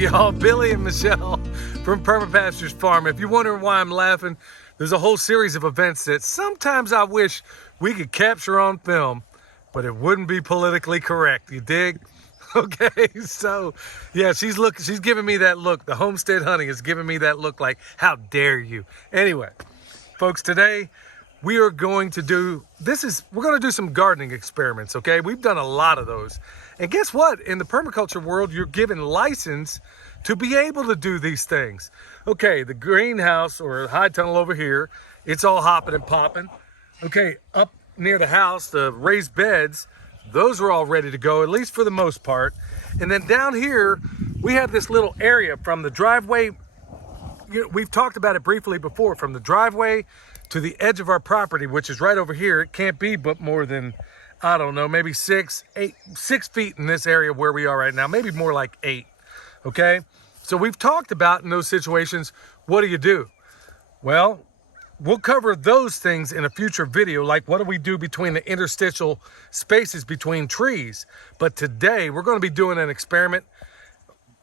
y'all, Billy and Michelle from Perma Pastures Farm. If you're wondering why I'm laughing, there's a whole series of events that sometimes I wish we could capture on film, but it wouldn't be politically correct. You dig? Okay, so yeah, she's giving me that look. The homestead honey is giving me that look like, how dare you? Anyway, folks, today we are going to do, we're going to do some gardening experiments, okay? We've done a lot of those. And guess what? In the permaculture world, you're given license to be able to do these things. Okay, the greenhouse or high tunnel over here, it's all hopping and popping. Okay, up near the house, the raised beds, those are all ready to go, at least for the most part. And then down here, we have this little area from the driveway. We've talked about it briefly before, from the driveway to the edge of our property, which is right over here. It can't be but more than, I don't know, maybe 6 feet in this area where we are right now, maybe more like 8, okay? So we've talked about in those situations, what do you do? Well, we'll cover those things in a future video, like what do we do between the interstitial spaces between trees. But today, we're gonna be doing an experiment.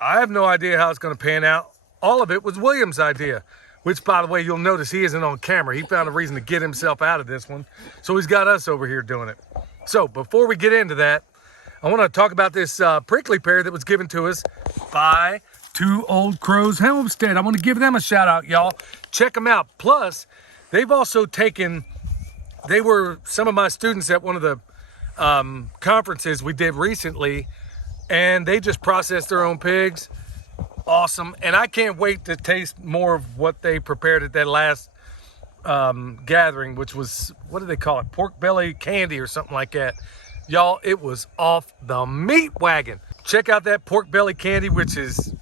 I have no idea how it's gonna pan out. All of it was William's idea, which, by the way, you'll notice he isn't on camera. He found a reason to get himself out of this one. So he's got us over here doing it. So before we get into that, I want to talk about this prickly pear that was given to us by Two Old Crows Homestead. I want to give them a shout out, y'all. Check them out. Plus, they've also they were some of my students at one of the conferences we did recently, and they just processed their own pigs. Awesome. And I can't wait to taste more of what they prepared at that last gathering, which was, what do they call it? Pork belly candy or something like that. Y'all, it was off the meat wagon. Check out that pork belly candy, which is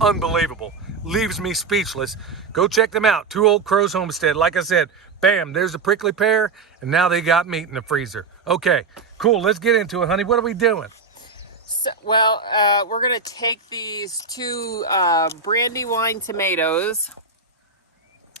unbelievable. Leaves me speechless. Go check them out. Two Old Crows Homestead. Like I said, bam, there's a prickly pear, and now they got meat in the freezer. Okay, cool. Let's get into it, honey. What are we doing? So, well, we're going to take these 2 Brandywine tomatoes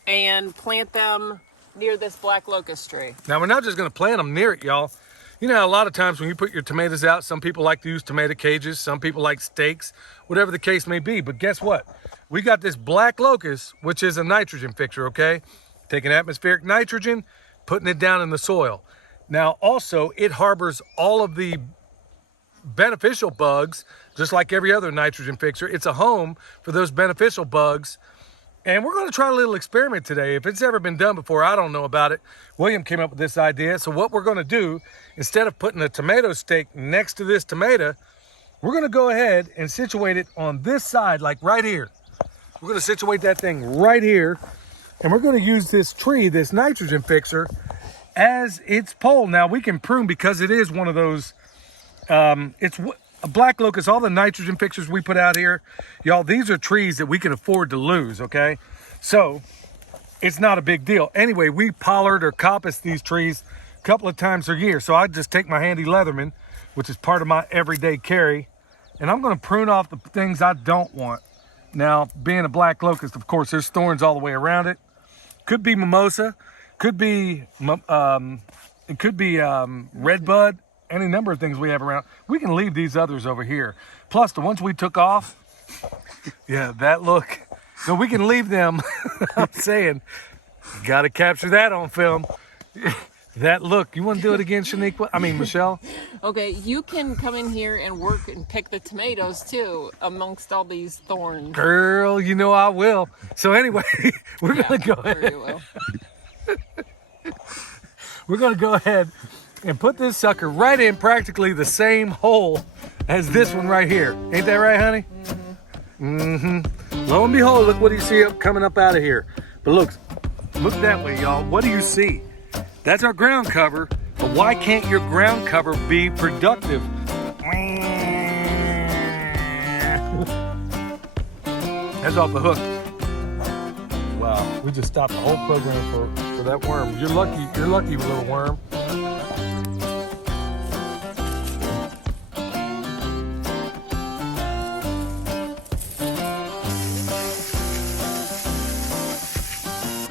and plant them near this black locust tree. Now, we're not just going to plant them near it, y'all. You know, a lot of times when you put your tomatoes out, some people like to use tomato cages, some people like stakes, whatever the case may be. But guess what? We got this black locust, which is a nitrogen fixer, okay? Taking atmospheric nitrogen, putting it down in the soil. Now, also, it harbors all of the beneficial bugs, just like every other nitrogen fixer. It's a home for those beneficial bugs. And we're going to try a little experiment today. If it's ever been done before, I don't know about it. William came up with this idea. So what we're going to do, instead of putting a tomato stake next to this tomato, we're going to go ahead and situate it on this side, like right here. We're going to situate that thing right here. And we're going to use this tree, this nitrogen fixer, as its pole. Now, we can prune because it is one of those, it's a black locust. All the nitrogen fixers we put out here, y'all, these are trees that we can afford to lose, okay? So it's not a big deal. Anyway, we pollard or coppice these trees a couple of times a year. So I just take my handy Leatherman, which is part of my everyday carry, and I'm going to prune off the things I don't want. Now, being a black locust, of course, there's thorns all the way around it. Could be mimosa, could be redbud. Any number of things we have around. We can leave these others over here. Plus, the ones we took off, yeah, that look. So we can leave them. I'm saying, got to capture that on film. That look. You want to do it again, Shaniqua? I mean, Michelle? Okay, you can come in here and work and pick the tomatoes, too, amongst all these thorns. Girl, you know I will. So anyway, we're going to go ahead. You will. We're going to go ahead and put this sucker right in practically the same hole as this one right here. Ain't that right, honey? Mm-hmm. Lo and behold, look what you see coming up out of here. But look that way, y'all. What do you see? That's our ground cover, but why can't your ground cover be productive? That's off the hook. Wow, we just stopped the whole program for that worm. You're lucky, little worm.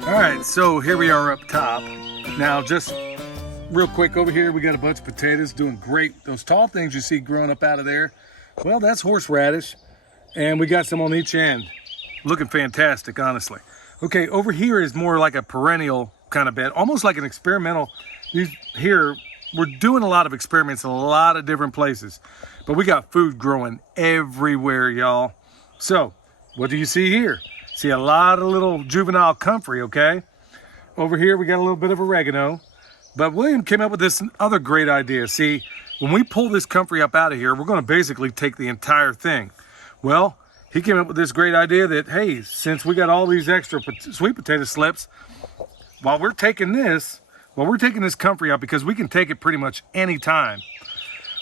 All right, so here we are up top. Now, just real quick over here, we got a bunch of potatoes doing great. Those tall things you see growing up out of there, well, that's horseradish. And we got some on each end. Looking fantastic, honestly. Okay, over here is more like a perennial kind of bed, almost like an experimental. Here, we're doing a lot of experiments in a lot of different places, but we got food growing everywhere, y'all. So, what do you see here? See a lot of little juvenile comfrey, okay? Over here, we got a little bit of oregano, but William came up with this other great idea. See, when we pull this comfrey up out of here, we're gonna basically take the entire thing. Well, he came up with this great idea that, hey, since we got all these extra sweet potato slips, while we're taking this comfrey out, because we can take it pretty much any time.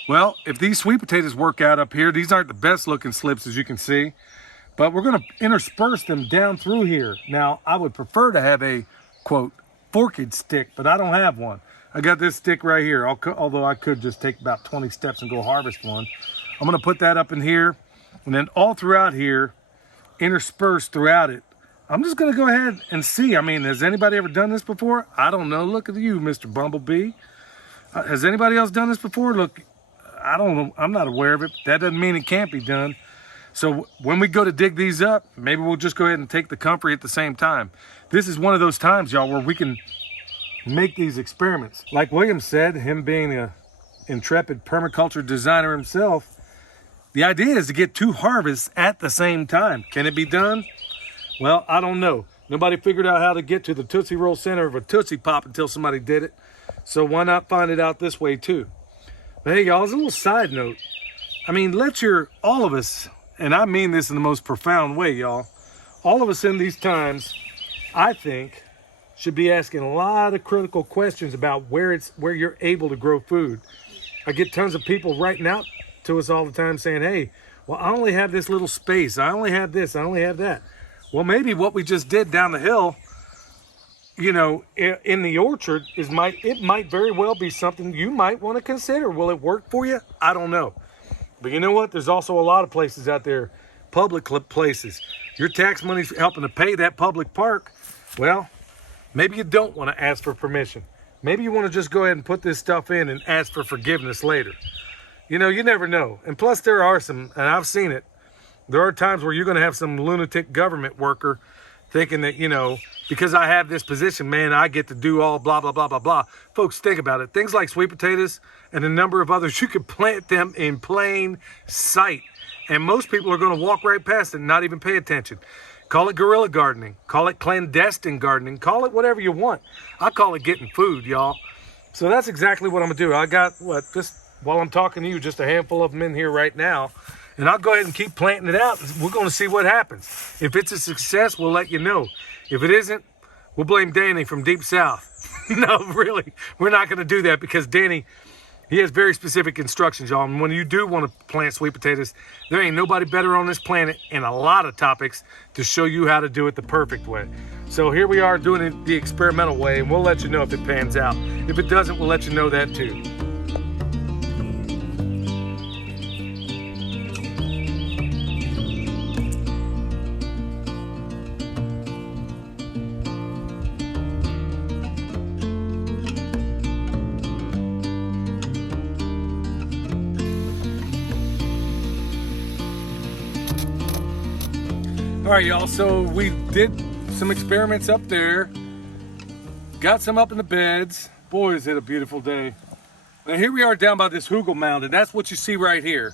Well, if these sweet potatoes work out up here, these aren't the best looking slips, as you can see, but we're gonna intersperse them down through here. Now, I would prefer to have a, quote, forked stick, but I don't have one. I got this stick right here, although I could just take about 20 steps and go harvest one. I'm gonna put that up in here, and then all throughout here, interspersed throughout it. I'm just gonna go ahead and see. I mean, has anybody ever done this before? I don't know. Look at you, Mr. Bumblebee. Has anybody else done this before? Look, I don't know. I'm not aware of it. That doesn't mean it can't be done. So when we go to dig these up, maybe we'll just go ahead and take the comfrey at the same time. This is one of those times, y'all, where we can make these experiments. Like William said, him being an intrepid permaculture designer himself, the idea is to get 2 harvests at the same time. Can it be done? Well, I don't know. Nobody figured out how to get to the Tootsie Roll center of a Tootsie Pop until somebody did it. So why not find it out this way too? But hey, y'all, as a little side note, I mean, all of us, and I mean this in the most profound way, y'all, all of us in these times, I think, should be asking a lot of critical questions about where you're able to grow food. I get tons of people writing out to us all the time saying, hey, well, I only have this little space. I only have this. I only have that. Well, maybe what we just did down the hill, you know, in the orchard it might very well be something you might want to consider. Will it work for you? I don't know. But you know what? There's also a lot of places out there, public places. Your tax money's helping to pay that public park. Well, maybe you don't want to ask for permission. Maybe you want to just go ahead and put this stuff in and ask for forgiveness later. You know, you never know. And plus there are some, and I've seen it, there are times where you're going to have some lunatic government worker thinking that, you know, because I have this position, man, I get to do all blah, blah, blah, blah, blah. Folks, think about it. Things like sweet potatoes and a number of others, you could plant them in plain sight. And most people are going to walk right past it and not even pay attention. Call it guerrilla gardening. Call it clandestine gardening. Call it whatever you want. I call it getting food, y'all. So that's exactly what I'm going to do. I got, just while I'm talking to you, just a handful of them in here right now. And I'll go ahead and keep planting it out. We're going to see what happens. If it's a success, we'll let you know. If it isn't, we'll blame Danny from Deep South. No, really, we're not going to do that because Danny, he has very specific instructions, y'all. And when you do want to plant sweet potatoes, there ain't nobody better on this planet in a lot of topics to show you how to do it the perfect way. So here we are doing it the experimental way, and we'll let you know if it pans out. If it doesn't, we'll let you know that too. All right, y'all, so we did some experiments up there, got some up in the beds. Boy, is it a beautiful day. Now here we are down by this Hugel mound, and that's what you see right here.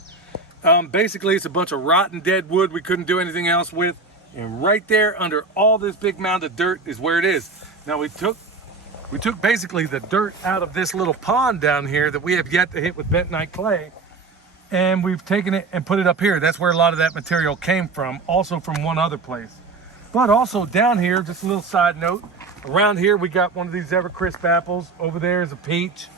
Basically, it's a bunch of rotten dead wood we couldn't do anything else with, and right there under all this big mound of dirt is where it is. Now we took basically the dirt out of this little pond down here that we have yet to hit with bentonite clay, and we've taken it and put it up here. That's where a lot of that material came from, also from one other place. But also down here, just a little side note, around here we got one of these Evercrisp apples. Over there is a peach.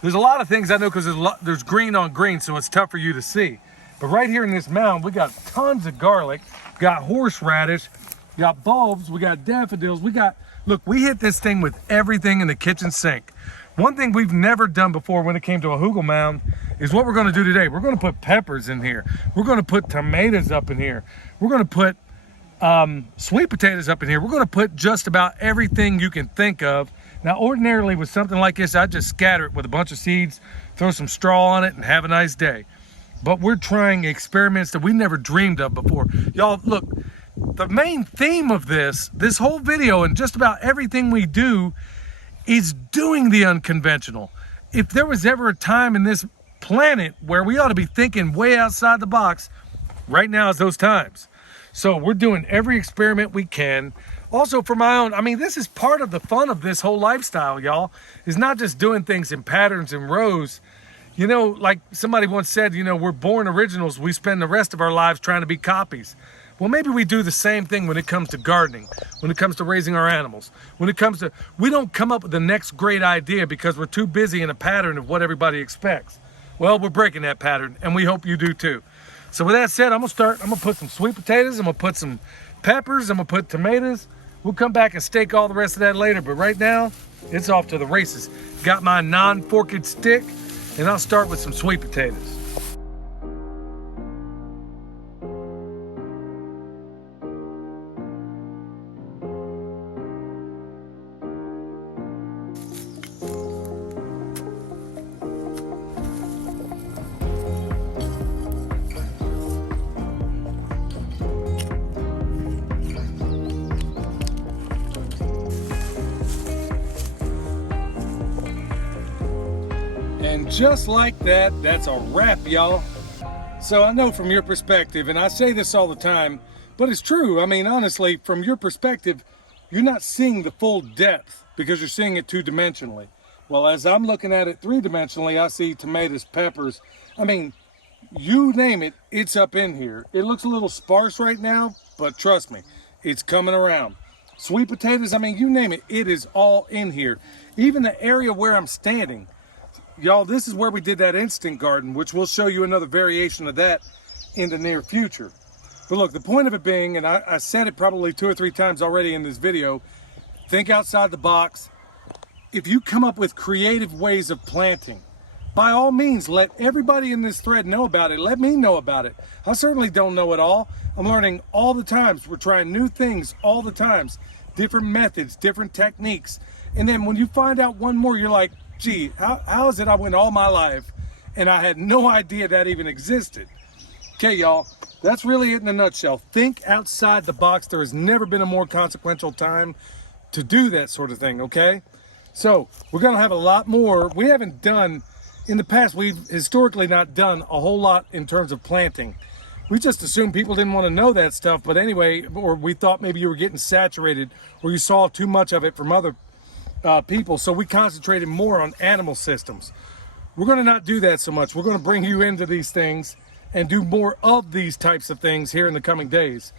There's a lot of things I know because there's green on green, so it's tough for you to see. But right here in this mound, we got tons of garlic, got horseradish, got bulbs, we got daffodils, look, we hit this thing with everything in the kitchen sink. One thing we've never done before when it came to a Hugel mound is what we're going to do today. We're going to put peppers in here. We're going to put tomatoes up in here. We're going to put sweet potatoes up in here. We're going to put just about everything you can think of. Now, ordinarily with something like this, I'd just scatter it with a bunch of seeds, throw some straw on it, and have a nice day. but we're trying experiments that we never dreamed of before. Y'all, look, the main theme of this whole video and just about everything we do is doing the unconventional. If there was ever a time in this planet where we ought to be thinking way outside the box, right now is those times. So we're doing every experiment we can. Also for my own, I mean, this is part of the fun of this whole lifestyle, y'all, is not just doing things in patterns and rows. You know, like somebody once said, you know, we're born originals. We spend the rest of our lives trying to be copies. Well, maybe we do the same thing when it comes to gardening, when it comes to raising our animals, when it comes to, we don't come up with the next great idea because we're too busy in a pattern of what everybody expects. Well, we're breaking that pattern, and we hope you do too. So with that said, I'm gonna put some sweet potatoes, I'm gonna put some peppers, I'm gonna put tomatoes. We'll come back and stake all the rest of that later, but right now, it's off to the races. Got my non-forked stick, and I'll start with some sweet potatoes. And just like that, that's a wrap, y'all. So I know from your perspective, and I say this all the time, but it's true. I mean, honestly, from your perspective, you're not seeing the full depth because you're seeing it two-dimensionally. Well, as I'm looking at it three-dimensionally, I see tomatoes, peppers. I mean, you name it, it's up in here. It looks a little sparse right now, but trust me, it's coming around. Sweet potatoes, I mean, you name it, it is all in here. Even the area where I'm standing, y'all, this is where we did that instant garden, which we'll show you another variation of that in the near future. But look, the point of it being, and I said it probably 2 or 3 times already in this video, think outside the box. If you come up with creative ways of planting, by all means, let everybody in this thread know about it. Let me know about it. I certainly don't know it all. I'm learning all the times. We're trying new things all the times, different methods, different techniques. And then when you find out one more, you're like, gee, how is it I went all my life and I had no idea that even existed? Okay, y'all, that's really it in a nutshell. Think outside the box. There has never been a more consequential time to do that sort of thing, okay? So we're gonna have a lot more. We haven't done, in the past, we've historically not done a whole lot in terms of planting. We just assumed people didn't want to know that stuff, but anyway, or we thought maybe you were getting saturated or you saw too much of it from other people, so we concentrated more on animal systems. We're going to not do that so much. We're going to bring you into these things and do more of these types of things here in the coming days.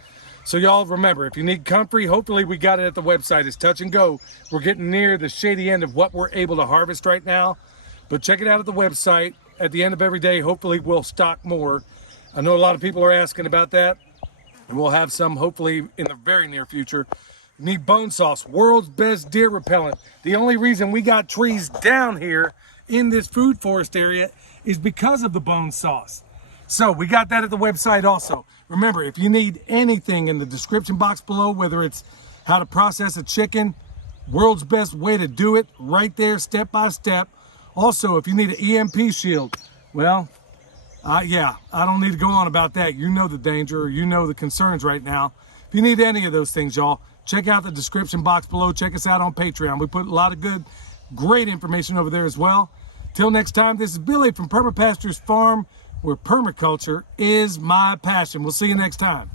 So y'all remember, if you need comfrey, hopefully we got it at the website. It's touch and go. We're getting near the shady end of what we're able to harvest right now, but check it out at the website. At the end of every day, hopefully we'll stock more. I know a lot of people are asking about that, and we'll have some hopefully in the very near future. You need bone sauce, world's best deer repellent. The only reason we got trees down here in this food forest area is because of the bone sauce. So we got that at the website also. Remember, if you need anything in the description box below, whether it's how to process a chicken, world's best way to do it, right there, step by step. Also, if you need an EMP shield, well, yeah, I don't need to go on about that. You know the danger, or you know the concerns right now. If you need any of those things, y'all, check out the description box below. Check us out on Patreon. We put a lot of good, great information over there as well. Till next time, this is Billy from Perma Pastures Farm, where permaculture is my passion. We'll see you next time.